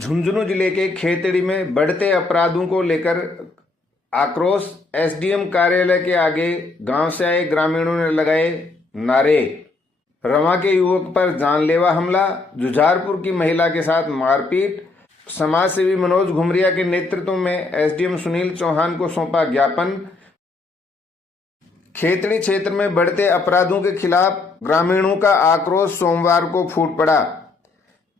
झुंझुनू जिले के खेतड़ी में बढ़ते अपराधों को लेकर आक्रोश। एसडीएम कार्यालय के आगे गांव से आए ग्रामीणों ने लगाए नारे। रवा के युवक पर जानलेवा हमला, जुझारपुर की महिला के साथ मारपीट। समाज सेवी मनोज घुमरिया के नेतृत्व में एसडीएम सुनील चौहान को सौंपा ज्ञापन। खेतड़ी क्षेत्र में बढ़ते अपराधों के खिलाफ ग्रामीणों का आक्रोश सोमवार को फूट पड़ा।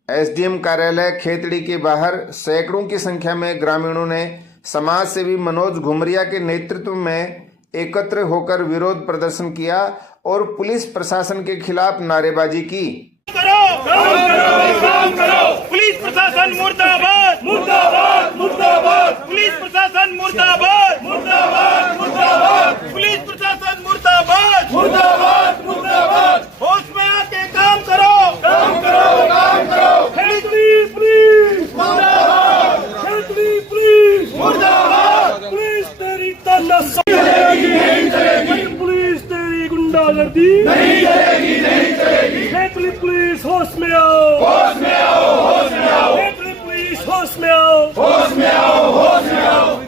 एसडीएम कार्यालय खेतड़ी के बाहर सैकड़ों की संख्या में ग्रामीणों ने समाज सेवी मनोज घुमरिया के नेतृत्व में एकत्र होकर विरोध प्रदर्शन किया और पुलिस प्रशासन के खिलाफ नारेबाजी की। काम करो, पुलिस प्रशासन मुर्दाबाद, मुर्दाबाद, मुर्दाबाद, पुलिस प्रशासन मुर्दाबाद, मुर्दाबाद, मुर्दाबाद, पुलिस प्रशासन मुर्दाबाद, मुर्दाबाद, मुर्दाबाद, होश में आके काम करो, काम करो, काम करो, खेतड़ी पुलिस मुर्दाबाद, खेतड़ी पुलिस मुर्दाबाद, पुलिस तेरी तानाशाही नहीं चलेगी, पुलिस तेरी गुंडागर्दी नहीं चलेगी, नहीं चलेगी, खेतड़ी पुलिस होश में आओ, होश में आओ, होश में आओ, खेतड़ी पुलिस होश में आओ, होश में आओ, होश में आओ।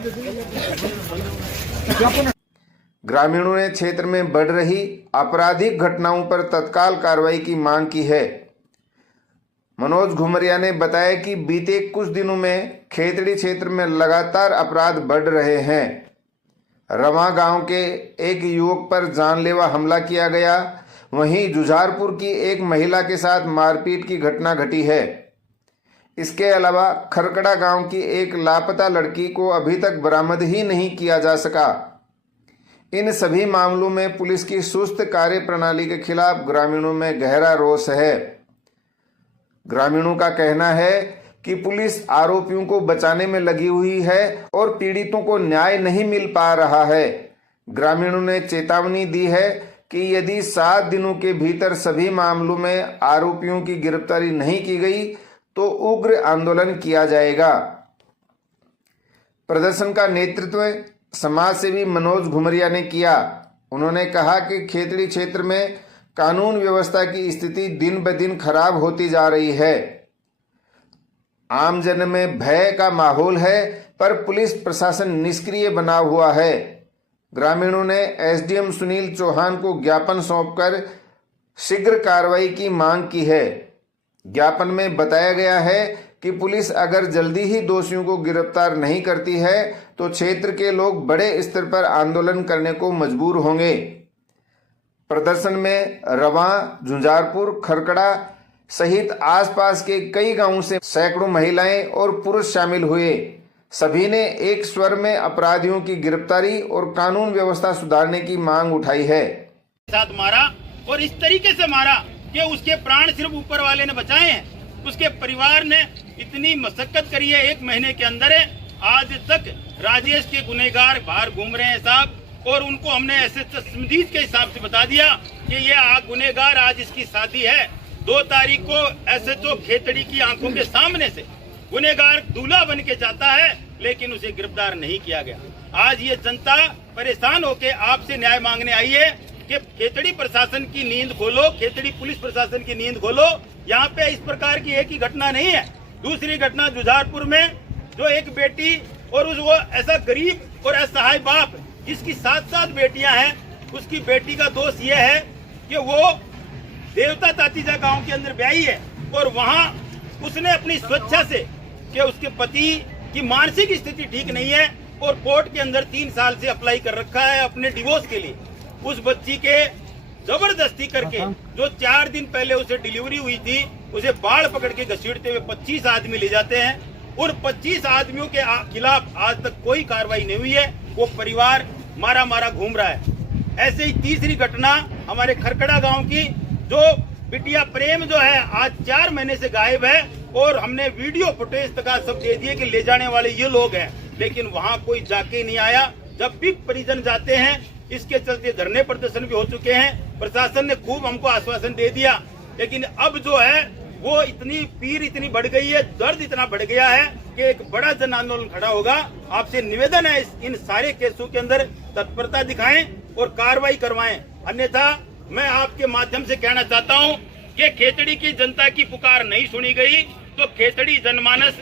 ग्रामीणों ने क्षेत्र में बढ़ रही आपराधिक घटनाओं पर तत्काल कार्रवाई की मांग की है। मनोज घुमरिया ने बताया कि बीते कुछ दिनों में खेतड़ी क्षेत्र में लगातार अपराध बढ़ रहे हैं। रवा गांव के एक युवक पर जानलेवा हमला किया गया, वहीं जुझारपुर की एक महिला के साथ मारपीट की घटना घटी है। इसके अलावा खरकड़ा गांव की एक लापता लड़की को अभी तक बरामद ही नहीं किया जा सका। इन सभी मामलों में पुलिस की सुस्त कार्य प्रणाली के खिलाफ ग्रामीणों में गहरा रोष है। ग्रामीणों का कहना है कि पुलिस आरोपियों को बचाने में लगी हुई है और पीड़ितों को न्याय नहीं मिल पा रहा है। ग्रामीणों ने चेतावनी दी है कि यदि 7 दिनों के भीतर सभी मामलों में आरोपियों की गिरफ्तारी नहीं की गई तो उग्र आंदोलन किया जाएगा। प्रदर्शन का नेतृत्व समाज सेवी मनोज घुमरिया ने किया। उन्होंने कहा कि खेतड़ी क्षेत्र में कानून व्यवस्था की स्थिति दिन ब दिन खराब होती जा रही है। आमजन में भय का माहौल है, पर पुलिस प्रशासन निष्क्रिय बना हुआ है। ग्रामीणों ने एसडीएम सुनील चौहान को ज्ञापन सौंपकर शीघ्र कार्रवाई की मांग की है। ज्ञापन में बताया गया है कि पुलिस अगर जल्दी ही दोषियों को गिरफ्तार नहीं करती है तो क्षेत्र के लोग बड़े स्तर पर आंदोलन करने को मजबूर होंगे। प्रदर्शन में रवा, जुझारपुर, खरकड़ा सहित आसपास के कई गांवों से सैकड़ों महिलाएं और पुरुष शामिल हुए। सभी ने एक स्वर में अपराधियों की गिरफ्तारी और कानून व्यवस्था सुधारने की मांग उठाई है। साथ मारा और इस तरीके से मारा कि उसके प्राण सिर्फ ऊपर वाले ने बचाए हैं। उसके परिवार ने इतनी मशक्कत करी है, 1 महीने के अंदर है। आज तक राजेश के गुनहगार बाहर घूम रहे हैं साहब, और उनको हमने ऐसे तस्दीक के हिसाब से बता दिया कि ये गुनहगार, आज इसकी शादी है। 2 तारीख को एसएचओ खेतड़ी की आंखों के सामने से गुनहगार दूल्हा बन के जाता है, लेकिन उसे गिरफ्तार नहीं किया गया। आज ये जनता परेशान होकर आपसे न्याय मांगने आई है कि खेतड़ी प्रशासन की नींद खोलो, खेतड़ी पुलिस प्रशासन की नींद खोलो। यहाँ पे इस प्रकार की एक ही घटना नहीं है। दूसरी घटना जुझारपुर में, जो एक बेटी और वो ऐसा गरीब और असहाय बाप जिसकी 7 बेटियां हैं, उसकी बेटी का दोष ये है कि वो देवता तातीजा गांव के अंदर ब्याही है और वहां उसने अपनी स्वेच्छा से, कि उसके पति की मानसिक स्थिति ठीक नहीं है और कोर्ट के अंदर 3 साल से अप्लाई कर रखा है अपने डिवोर्स के लिए। उस बच्ची के जबरदस्ती करके, जो 4 दिन पहले उसे डिलीवरी हुई थी, उसे बाढ़ पकड़ के घसीटते हुए 25 आदमी ले जाते हैं। उन 25 आदमियों के खिलाफ आज तक कोई कार्रवाई नहीं हुई है। वो परिवार मारा मारा घूम रहा है। ऐसे ही तीसरी घटना हमारे खरकड़ा गांव की, जो बिटिया प्रेम जो है आज 4 महीने से गायब है और हमने वीडियो फुटेज तक सब दे दिए कि ले जाने वाले ये लोग हैं, लेकिन वहां कोई जाके नहीं आया। जब भी परिजन जाते हैं, इसके चलते धरने प्रदर्शन भी हो चुके हैं। प्रशासन ने खूब हमको आश्वासन दे दिया, लेकिन अब जो है वो इतनी पीर इतनी बढ़ गई है, दर्द इतना बढ़ गया है कि एक बड़ा जन आंदोलन खड़ा होगा। आपसे निवेदन है इन सारे केसों के अंदर तत्परता दिखाएं और कार्रवाई करवाएं, अन्यथा मैं आपके माध्यम से कहना चाहता हूं कि खेतड़ी की जनता की पुकार नहीं सुनी गई। तो खेतड़ी जनमानस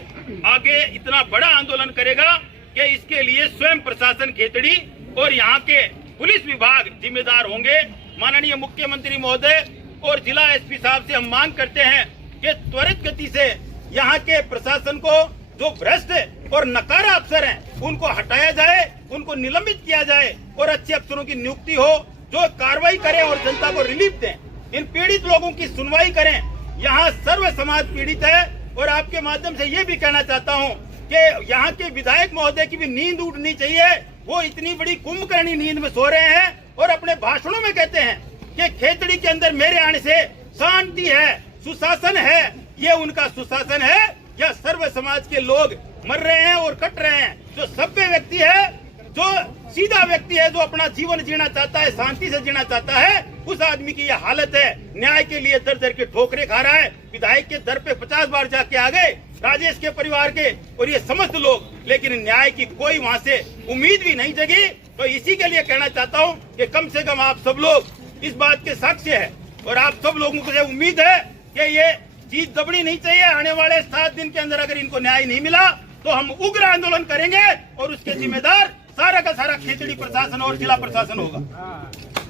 आगे इतना बड़ा आंदोलन करेगा कि इसके लिए स्वयं प्रशासन खेतड़ी और यहाँ के पुलिस विभाग जिम्मेदार होंगे। माननीय मुख्यमंत्री महोदय और जिला एसपी साहब से हम मांग करते हैं कि त्वरित गति से यहाँ के प्रशासन को जो भ्रष्ट और नकारा अफसर हैं उनको हटाया जाए, उनको निलंबित किया जाए और अच्छे अफसरों की नियुक्ति हो जो कार्रवाई करें और जनता को रिलीफ दें। इन पीड़ित लोगों की सुनवाई करें। यहाँ सर्व समाज पीड़ित है और आपके माध्यम से ये भी कहना चाहता हूँ कि यहाँ के विधायक महोदय की भी नींद उठनी चाहिए। वो इतनी बड़ी कुंभकर्णी नींद में सो रहे हैं और अपने भाषणों में कहते हैं कि खेतड़ी के अंदर मेरे आने से शांति है, सुशासन है। ये उनका सुशासन है या सर्व समाज के लोग मर रहे हैं और कट रहे हैं? जो सभ्य व्यक्ति है, जो सीधा व्यक्ति है, जो अपना जीवन जीना चाहता है, शांति से जीना चाहता है, उस आदमी की यह हालत है। न्याय के लिए दर दर के ठोकरे खा रहा है। विधायक के दर पे 50 बार जाके आ गए राजेश के परिवार के और ये समस्त लोग, लेकिन न्याय की कोई वहाँ से उम्मीद भी नहीं जगी। तो इसी के लिए कहना चाहता हूँ कि कम से कम आप सब लोग इस बात के साक्ष्य है और आप सब लोगों को उम्मीद है कि ये चीज दबनी नहीं चाहिए। आने वाले 7 दिन के अंदर अगर इनको न्याय नहीं मिला तो हम उग्र आंदोलन करेंगे और उसके जिम्मेदार सारा का सारा खेतड़ी प्रशासन और जिला प्रशासन होगा।